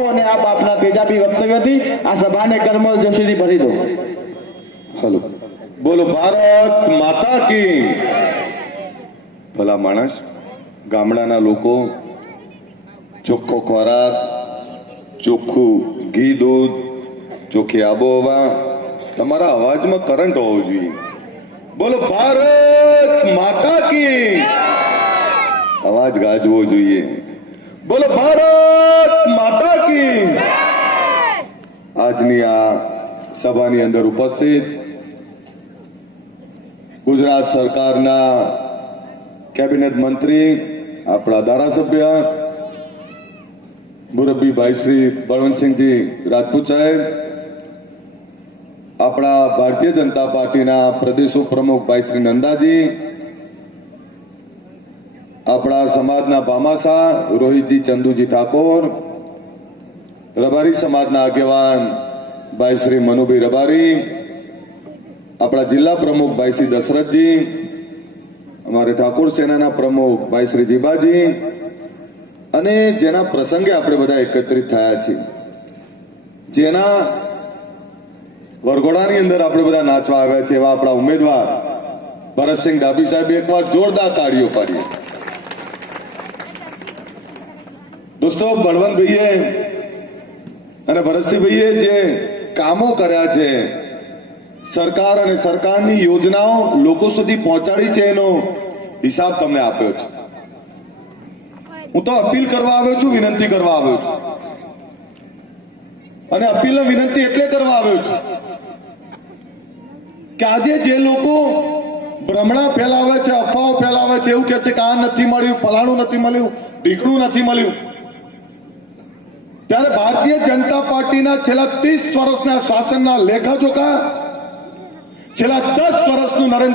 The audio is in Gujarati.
આવો અને આપ આપના તેજાબી વક્તવ્યથી આ સભાને કર્મજોશીથી ભરી દો. હલો, બોલો ભારત માતા કી. ભલા માણસ, ગામડાના લોકો ચોખ્ખો ખોરાક, ચોખ્ખું ઘી દૂધ, ચોખ્ખી આબોહવા, તમારા અવાજમાં કરંટ હોવો જોઈએ. બોલો ભારત માતા કી. અવાજ ગાજવો જોઈએ. બોલો ભારત માતા કી. આજની આ સભાની અંદર ઉપસ્થિત ગુજરાત સરકારના કેબિનેટ મંત્રી, આપણા ધારાસભ્ય મુરબ્બી ભાઈ શ્રી બળવંતસિંહજી રાજપૂત સાહેબ, આપણા ભારતીય જનતા પાર્ટીના પ્રદેશ પ્રમુખ ભાઈ શ્રી નંદાજી, આપણા સમાજના ભામાસા રોહિતજી ચંદુજી ઠાકોર, રબારી સમાજના આગેવાન ભાઈ શ્રી મનુભાઈ રબારી, આપણા જિલ્લા પ્રમુખ ભાઈ શ્રી દશરથજી, અમારે ઠાકોર સેનાના પ્રમુખ ભાઈ શ્રી જીબાજી, અને જેના પ્રસંગે આપણે બધા એકત્રિત થયા છીએ, જેના વરઘોડાની અંદર આપણે બધા નાચવા આવ્યા છે, એવા આપણા ઉમેદવાર ભરતસિંહ ડાભી સાહેબ, એકવાર જોરદાર તાળીઓ પાડીએ. દોસ્તો, બળવંતભાઈએ અને ભરતસિંહભાઈએ જે કામો કર્યા છે, સરકાર અને સરકારની યોજનાઓ લોકો સુધી પહોંચાડી છે, એનો હિસાબ તમને આપ્યો છે. હું તો અપીલ કરવા આવ્યો છું, વિનંતી કરવા આવ્યો છું, અને અપીલ વિનંતી એટલે કરવા આવ્યો છું કે આજે જે લોકો ભ્રમણા ફેલાવે છે, અફવાઓ ફેલાવે છે, એવું કે છે કે આ નથી મળ્યું, ફલાણું નથી મળ્યું, ઢીકણું નથી મળ્યું, ત્યારે ભારતીય જનતા પાર્ટીના છેલ્લા 30 વર્ષના શાસનના લેખાજોખા, છેલ્લા 10 વર્ષનું નરેન્દ્ર